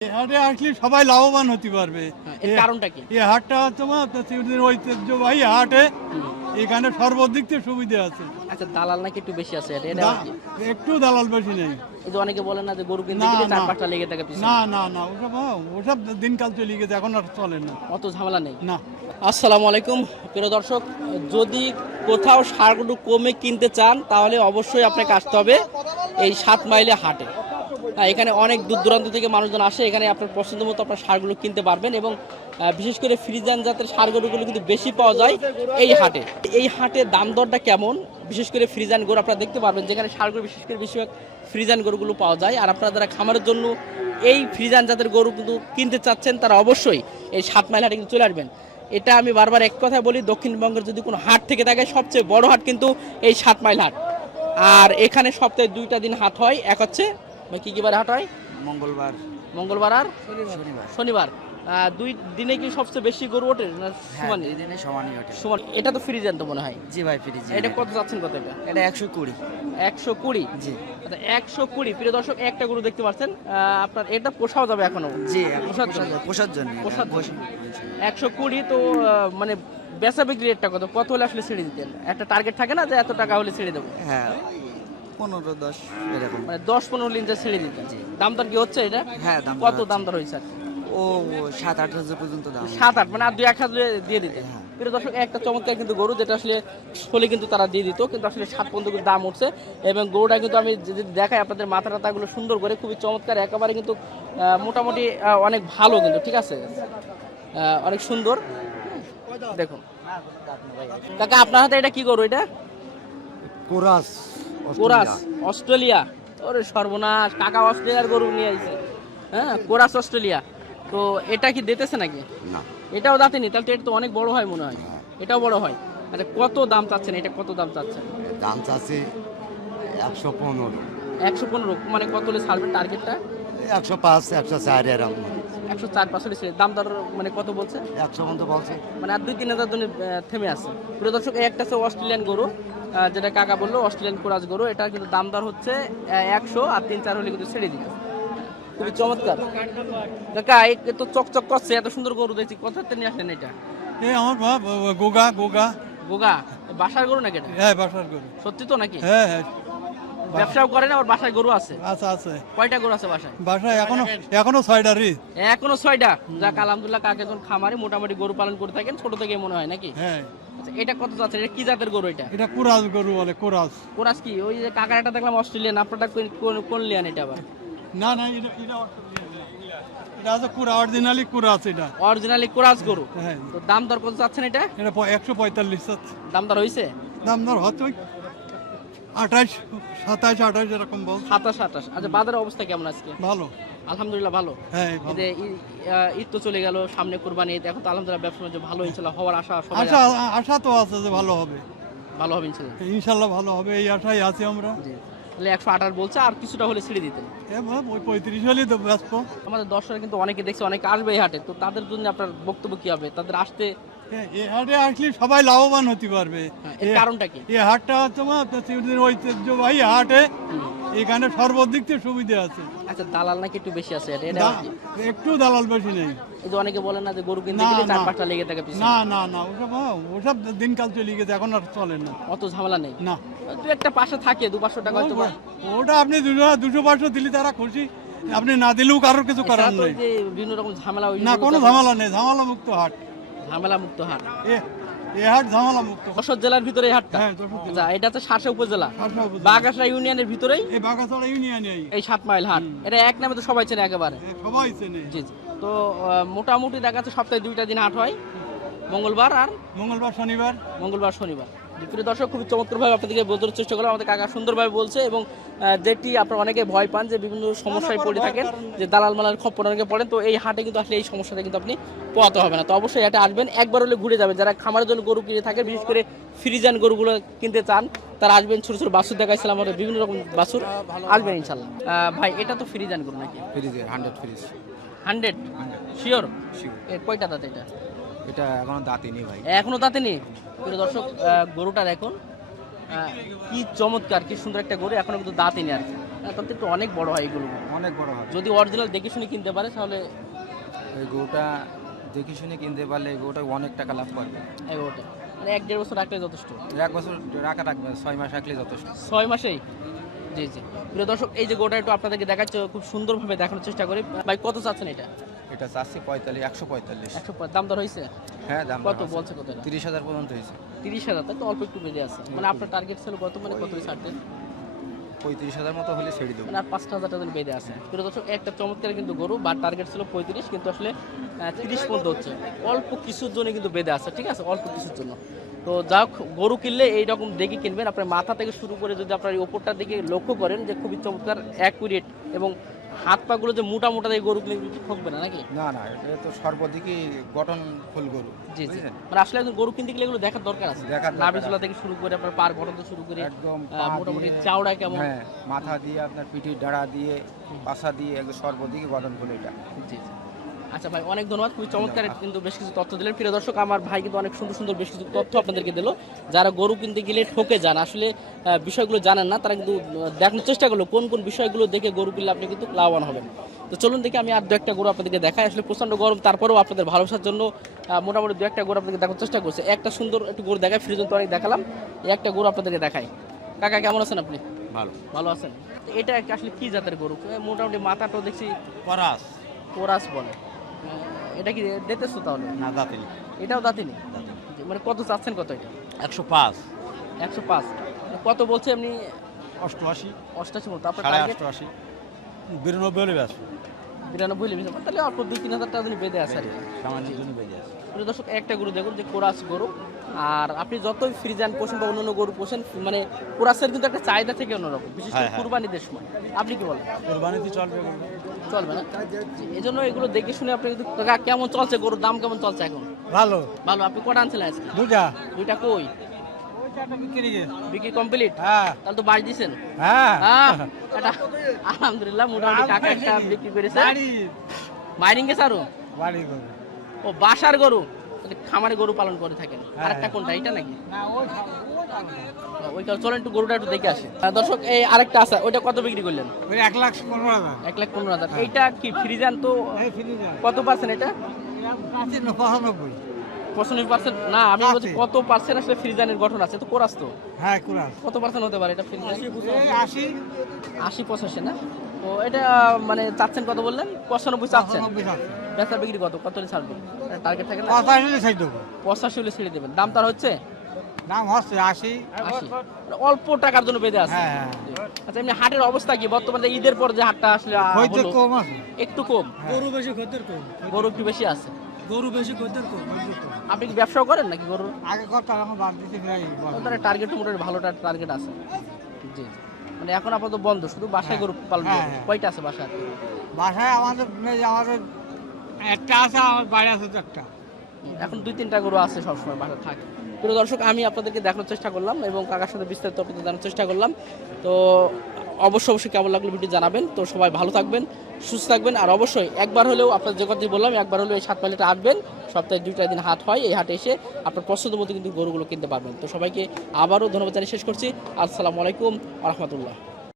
এই হাটে আসলে সবাই লাভবান হতে পারবে। হ্যাঁ, এর কারণটা কি? এই হাটটা তোমার সিউড়ির ঐতিহ্যবাহী হাটে এখানে সর্বদিক থেকে সুবিধা আছে। আচ্ছা দালাল নাকি একটু বেশি আছে? এটা এটা কি? একটু দালাল বেশি নেই। এই যে অনেকে বলে না যে গরু কিনতে না, গেলে চার না। পাঁচটা লেগে থাকে পিছনে। না না না ওসব হ্যাঁ, ওসব দিনকাল চলে গেছে এখন আর চলে না। অত ঝামেলা নেই? না। আসসালামু আলাইকুম প্রিয় দর্শক যদি কোথাও সারগুলো কমে কিনতে চান তাহলে অবশ্যই আপনাকে আসতে হবে এই সাত মাইলে হাটে। এখানে অনেক দূর দূরান্ত থেকে মানুষজন আসে, এখানে আপনার পছন্দ মতো আপনার সারগুলো কিনতে পারবেন এবং বিশেষ করে ফ্রিজান জাতের সারগরুগুলো কিন্তু বেশি পাওয়া যায় এই হাটে। এই হাটে দাম দরটা কেমন? বিশেষ করে ফ্রিজান গরু আপনারা দেখতে পারবেন, যেখানে সারগরু বিশেষ করে বেশিরভাগ ফ্রিজান গরুগুলো পাওয়া যায়। আর আপনারা যারা খামারের জন্য এই ফ্রিজান জাতের গরু কিন্তু কিনতে চাচ্ছেন, তারা অবশ্যই এই সাত মাইল হাটে কিন্তু চলে আসবেন। এটা আমি বারবার এক কথা বলি, দক্ষিণবঙ্গের যদি কোনো হাট থেকে থাকে, সবচেয়ে বড় হাট কিন্তু এই সাত মাইল হাট। আর এখানে সপ্তাহে দুইটা দিন হাট হয়, এক হচ্ছে কি কি বারে হাট হয়? মঙ্গলবার। মঙ্গলবার আর? শনিবার। শনিবার। দুই দিনে কি সবচেয়ে বেশি গরু ওঠে না হ্যাঁ সমান? দুই দিনে সমানই ওঠে। সমান। এটা তো ফ্রিজ তো মনে হয়। জি ভাই ফ্রিজ এটা কত যাচ্ছেন কত এটা? এটা একশো কুড়ি। একশো কুড়ি? জি। আচ্ছা একশো কুড়ি। প্রিয় দর্শক একটা গরু দেখতে পাচ্ছেন। আপনার এটা পোষাও যাবে এখনও? জি পোষার পোষার জন্য। পোষার জন্য পোষার একশো কুড়ি তো মানে বেচা বিক্রি রেটটা কত? কত হলে আসলে ছেড়ে দিতেন? একটা টার্গেট থাকে না যে এত টাকা হলে ছেড়ে দেবো? হ্যাঁ পনেরো দশ এরকম। মানে দশ পনেরো লিঞ্চে ছেড়ে দিতেন দাম দর কি হচ্ছে এটা? হ্যাঁ দাম কত দাম দর হয়েছে ও সাত আট হাজার পর্যন্ত দাম সাত আট মানে আর দুই এক হাজার দিয়ে দিতেন। হ্যাঁ। প্রিয় দর্শক একটা চমৎকার কিন্তু গরু যেটা আসলে হলে কিন্তু তারা দিয়ে দিত কিন্তু আসলে সাত পর্যন্ত দাম উঠছে। এবং গরুটা কিন্তু আমি যদি দেখাই আপনাদের মাথা টাতাগুলো সুন্দর করে খুবই চমৎকার একেবারে কিন্তু মোটামুটি অনেক ভালো কিন্তু ঠিক আছে? অনেক সুন্দর। দেখুন। কাকা আপনার হাতে এটা কি গরু এটা? কোরাস। কোরাস অস্ট্রেলিয়া। ওরে সর্বনাশ কাকা অস্ট্রেলিয়ার গরু নিয়ে আইছে। হ্যাঁ কোরাস অস্ট্রেলিয়া। তো এটা কি দিতেছে নাকি? না। এটাও দাঁতেনি তাহলে তো এটা তো অনেক বড় হয় মনে হয়। এটাও বড় হয়। আচ্ছা কত দাম চাচ্ছেন? এটা কত দাম চাচ্ছেন? দাম চাচ্ছি একশো পনেরো। একশো পনেরো মানে কত হলে ছাড়বেন টার্গেটটা? একশো পাঁচ একশো চার এরকম। একশো চার পাঁচ হলে দাম দর মানে কত বলছে? একশো পর্যন্ত বলছে। মানে আর দুই তিন হাজার জন্য থেমে আছে। প্রিয় দর্শক একটা অস্ট্রেলিয়ান গরু। যেটা কাকা বলল অস্ট্রেলিয়ান কোরাজ গরু এটা কিন্তু দাম দর হচ্ছে একশো আর তিন চার হলে কিন্তু ছেড়ে দিত খুবই চমৎকার। কাকা তো চকচক করছে এত সুন্দর গরু দেখছি কোথাতে নিয়ে আসলেন এটা? এই আমার গোগা গোগা। গোগা? বাসার গরু নাকি এটা? হ্যাঁ বাসার গরু। সত্যি তো নাকি? হ্যাঁ হ্যাঁ। ব্যবসাও করে না ওর বাসায় গরু আছে? আচ্ছা আছে। কয়টা গরু আছে বাসায়? বাসায় এখনও এখনও ছয়টারই এখনও ছয়টা? যাক আলহামদুলিল্লাহ কাকে একজন খামারে মোটামুটি গরু পালন করে থাকেন ছোট থেকে মনে হয় নাকি? হ্যাঁ। এটা কত যাচ্ছে? এটা কি জাতের গরু এটা? এটা কোরাস গরু বলে কোরাস। কোরাস কি? ওই যে কাকার একটা দেখলাম অস্ট্রেলিয়ান আপনারটা কোন- কোন- লিয়ান এটা আবার? না না এটা এটা এটা আছে কুরা অরিজিনালি কুরাস এটা। অরিজিনালি কোরাস গরু। হ্যাঁ। তো দাম দর কত যাচ্ছেন এটা? এটা একশো পঁয়তাল্লিশ দাম দর হয়েছে দাম দর ওই আঠাশ সাতাশ আঠাশ এরকম বল সাতাশ আঠাশ। আচ্ছা বাজারের অবস্থা কেমন আজকে? ভালো। আলহামদুলিল্লাহ ভালো। হ্যাঁ যে ঈদ তো চলে গেল সামনে কোরবানি ঈদ এখন তো আলহামদুলিল্লাহ ব্যবসা বাণিজ্য ভালো ইনশাল্লাহ হওয়ার আশা আশা আশা তো আছে যে ভালো হবে। ভালো হবে ইনশাল্লাহ। ইনশাল্লাহ ভালো হবে এই আশাই আছি আমরা। তাহলে একশো আঠাশ বলছে আর কিছুটা হলে ছেড়ে দিতেন। ওই পঁয়ত্রিশ হলেই তো ব্যস্ত। আমাদের কিন্তু অনেকে দেখছে অনেকে আসবে এই হাটে। তো তাদের জন্য আপনার বক্তব্য কি হবে? তাদের আসতে এ হাটে আসলে সবাই লাভবান হতে পারবে। হ্যাঁ, কারণটা কি? এই হাটটা তোমার ঐতিহ্যবাহী হাটে। এখানে সর্বদিক থেকে সুবিধা আছে। আচ্ছা দালাল নাকি একটু বেশি আছে? এটা? একটু দালাল বেশি নেই। যে অনেকে না যে গরু কিনতে গেলে চার পাঁচটা লেগে থাকে পিছনে। না না না ওসব হ্যাঁ, ওসব দিনকাল চলে গেছে এখন আর চলে না। অত ঝামেলা নেই? না। দু একটা পাশে থাকে দু পাঁচশো টাকা হয়তো ওটা আপনি দুশো দুশো পাঁচশো দিলে তারা খুশি। আপনি না দিলেও কারোর কিছু করার নেই। বিভিন্ন রকম ঝামেলা না কোনো ঝামেলা নেই ঝামেলা মুক্ত হাট। ঝামেলা মুক্ত হাট যশোর জেলার ভিতরে এই হাটটা? হ্যাঁ। আচ্ছা এটা সারসা উপজেলা। বাগাসরা ইউনিয়নের ভিতরেই? এই বাগাছড়া ইউনিয়নে এই সাত মাইল হাট। এটা এক নামে তো সবাই চেনে একেবারে। সবাই চেনে। জি জি। তো মোটামুটি দেখা যাচ্ছে সপ্তাহে দুইটা দিন হাট হয়। মঙ্গলবার আর মঙ্গলবার শনিবার। মঙ্গলবার শনিবার। প্রিয় দর্শক খুবই চমৎকারভাবে আপনাদেরকে বোঝানোর চেষ্টা করলাম। আমাদের কাকা সুন্দরভাবে বলছে এবং যেটি আপনারা অনেকে ভয় পান যে বিভিন্ন সমস্যায় পড়ে থাকেন যে দালাল মালার খপ্পর অনেকে পড়েন তো এই হাটে কিন্তু আসলে এই সমস্যাটা কিন্তু আপনি পোয়াতে হবে না। তো অবশ্যই হাটে আসবেন একবার হলে ঘুরে যাবেন। যারা খামারের জন্য গরু কিনে থাকে বিশেষ করে ফ্রিজান গরুগুলো কিনতে চান তারা আসবেন ছোট ছোট বাছুর দেখাইছিলাম আমাদের বিভিন্ন রকম বাসুর আসবেন ইনশাল্লাহ। ভাই এটা তো ফ্রিজান গরু নাকি? হান্ড্রেড ফ্রিজ হান্ড্রেড শিওর কয়টা দাঁত এটা? এটা এখনও দাঁতিনি ভাই। এখনও তাতে নেই? প্রিয় দর্শক গরুটা দেখুন। কি চমৎকার কি সুন্দর একটা গরু এখনও কিন্তু দাঁতই নেই আর কি। হ্যাঁ, তাতে একটু অনেক বড় হয় এগুলো অনেক বড় হবে। যদি অরিজিনাল দেখে শুনে কিনতে পারে তাহলে এই গরুটা দেখে শুনে কিনতে পারলে এই গরুটা অনেক টাকা লাভ করবে। এগারোটা মানে এক দেড় বছর রাখলে যথেষ্ট। এক বছর রাখা রাখবে ছয় মাস রাখলে যথেষ্ট। ছয় মাসেই? জি জি। প্রিয় দর্শক এই যে গোটা একটু আপনাদেরকে দেখাচ্ছে খুব সুন্দরভাবে দেখানোর চেষ্টা করি। ভাই কত চাচ্ছেন এটা? এটা চাচ্ছি পঁয়তাল্লিশ একশো পঁয়তাল্লিশ। একশো দাম দর হয়েছে? হ্যাঁ দাম কত বলছে কত তিরিশ হাজার পর্যন্ত হয়েছে। তিরিশ হাজার তাই তো অল্প একটু বেড়ে আছে। মানে আপনার টার্গেট ছিল কত? মানে কত ছাড়তেন পঁয়ত্রিশ হাজার মতো হলে ছেড়ে দেবো। মানে আর পাঁচটা হাজার টাকা বেঁধে আছে। প্রিয় দর্শক একটা চমৎকার কিন্তু গরু বা টার্গেট ছিল পঁয়ত্রিশ কিন্তু আসলে তিরিশ পর্যন্ত হচ্ছে। অল্প কিছুর জন্য কিন্তু বেঁধে আছে ঠিক আছে? অল্প কিছুর জন্য। তো হোক গরু কিনলে এইরকম দেখে কিনবেন। আপনার মাথা থেকে শুরু করে যদি আপনার এই ওপরটার দিকে লক্ষ্য করেন যে খুবই চমৎকার অ্যাকুরেট এবং হাত পাগুলো যে মোটা মোটা দিয়ে গরু ঠকবে না নাকি? না না এটা তো সর্বদিকই গঠন ফুল গরু জি জি। মানে আসলে একজন গরু কিনতে গেলে এগুলো দেখার দরকার আছে। নাভিজলা থেকে শুরু করে আপনার পার গঠন থেকে শুরু করে একদম মোটামুটি চাওড়া কেমন? হ্যাঁ মাথা দিয়ে আপনার পিঠের ডাড়া দিয়ে পাশা দিয়ে একদম সর্বদিকে গঠন ফুল এটা। জি জি। আচ্ছা ভাই অনেক ধন্যবাদ খুবই চমৎকার কিন্তু বেশ কিছু তথ্য দিলেন। প্রিয় দর্শক আমার ভাই কিন্তু অনেক সুন্দর সুন্দর বেশ কিছু তথ্য আপনাদেরকে দিল। যারা গরু কিনতে গেলে ঠকে যান আসলে বিষয়গুলো জানেন না তারা কিন্তু দেখানোর চেষ্টা করল কোন কোন বিষয়গুলো দেখে গরু কিনলে আপনি কিন্তু লাভবান হবেন। তো চলুন দেখি আমি আর দু একটা গরু আপনাদেরকে দেখাই। আসলে প্রচণ্ড গরম তারপরেও আপনাদের ভালোবাসার জন্য মোটামুটি দু একটা গরু আপনাদেরকে দেখার চেষ্টা করছে। একটা সুন্দর একটু গরু দেখায় ফ্রিজন তো অনেক দেখালাম। একটা গরু আপনাদেরকে দেখাই। কাকা কেমন আছেন আপনি? ভালো। ভালো আছেন? তো এটা একটা আসলে কি জাতের গরু? মোটামুটি মাথাটাও দেখছি পরাস কোরাস বলে। এটা কি দিতেছো তাহলে? না দাঁতিনি। এটাও দাঁতিনি? মানে কত চাচ্ছেন কত এটা? একশো পাঁচ। একশো পাঁচ। কত বলছে এমনি? অষ্টআশি। অষ্টআশি মতো আপনার সাড়ে অষ্টআশি বিরানব্বই হলে ব্যস্ত বিরানব্বই লিখেছে তাহলে অল্প দুই তিন হাজার টাকা বেঁধে আছে আর কি। সামান্য জন্য বেজে আছে। প্রিয় দর্শক একটা গরু দেখুন যে কোরাস গরু। আর আপনি যতই ফ্রিজান পোষেন বা অন্যান্য গরু পোষেন মানে কোরাসের কিন্তু একটা চাহিদা থেকে অন্যরকম বিশেষ করে হ্যাঁ, হ্যাঁ। কুরবানিদের সময় আপনি কি বলেন? কোরবানিতে চলবে চলবে না? এই জন্য এগুলো দেখে শুনে আপনি কিন্তু কাকা কেমন চলছে গরুর দাম কেমন চলছে এখন? ভালো। ভালো আপনি কটা আনছিলেন আজকে? দুটা দুইটা কই? বিক্রি কমপ্লিট হ্যাঁ। তাহলে তো বাড়ি দিছেন? হ্যাঁ। আহ, আলহামদুলিল্লাহ মোটামুটি কাকা একটা বিক্রি করেছে। মাইরিং গেছে আরও ও বাসার গরু খামারে গরু পালন করে থাকেন। হ্যাঁ, আরেকটা কোনটা এটা নাকি? ওই চলেন একটু গরুটা একটু দেখে আসে। দর্শক এই আরেকটা আছে ওইটা কত বিক্রি করলেন? এক লাখ পনেরো হাজার। এক লাখ পনেরো হাজার। এইটা কি ফ্রিজান তো? কত পার্সেন্ট এটা? পঁচানব্বই। পঁচানব্বই পার্সেন্ট? না আমি বলছি কত পার্সেন্ট আসলে ফ্রিজানের গঠন আছে? তো কোরাস তো। হ্যাঁ কুরাস। কত পার্সেন্ট হতে পারে এটা ফ্রিজান আশি আশি পঁচাশি না? তো এটা মানে চাচ্ছেন কত বললেন? পঁচানব্বই চাচ্ছেন। বেচা বিক্রি কত? কত হলে ছাড়বেন টার্গেট থাকে না? পঁচাশি হলে ছেড়ে দেবো। পঁচাশি হলে ছেড়ে দেবেন। দাম তার হচ্ছে? দাম হচ্ছে আশি। আশি। অল্প টাকার জন্য বেঁধে আছে। হ্যাঁ হ্যাঁ। আচ্ছা এমনি হাটের অবস্থা কি? বর্তমানে ঈদের পর যে হাটটা আসলে কম আছে। একটু কম? গরু বেশি খদ্দের কম। গরু একটু বেশি আছে? গরু বেশি খদ্দের কম। আপনি কি ব্যবসাও করেন নাকি গরুর আগে করতাম এখন বাদ দিতে। টার্গেট মোটামুটি ভালো টার্গেট আছে। জি জি। মানে এখন আপাতত বন্ধ শুধু বাসায় গরু পালন হ্যাঁ, হ্যাঁ। কয়টা আছে বাসায়? বাসায় আমাদের আমাদের একটা আছে আমার বাড়ি আছে একটা এখন দুই তিনটা গরু আছে সবসময় বাসায় থাকে। প্রিয় দর্শক আমি আপনাদেরকে দেখানোর চেষ্টা করলাম এবং কাকার সাথে বিস্তারিত আপনাদের জানার চেষ্টা করলাম। তো অবশ্যই অবশ্যই কেমন লাগল ভিডিও জানাবেন। তো সবাই ভালো থাকবেন, সুস্থ থাকবেন, আর অবশ্যই একবার হলেও আপনার যে কথাই বললাম, একবার হলেও এই সাত মাইলটা আসবেন সপ্তাহে দুইটা দিন হাট হয়, এই হাটে এসে আপনার পছন্দ মতো কিন্তু গরুগুলো কিনতে পারবেন। তো সবাইকে আবারও ধন্যবাদ জানিয়ে শেষ করছি। আসসালামু আলাইকুম রহমতুল্লাহ।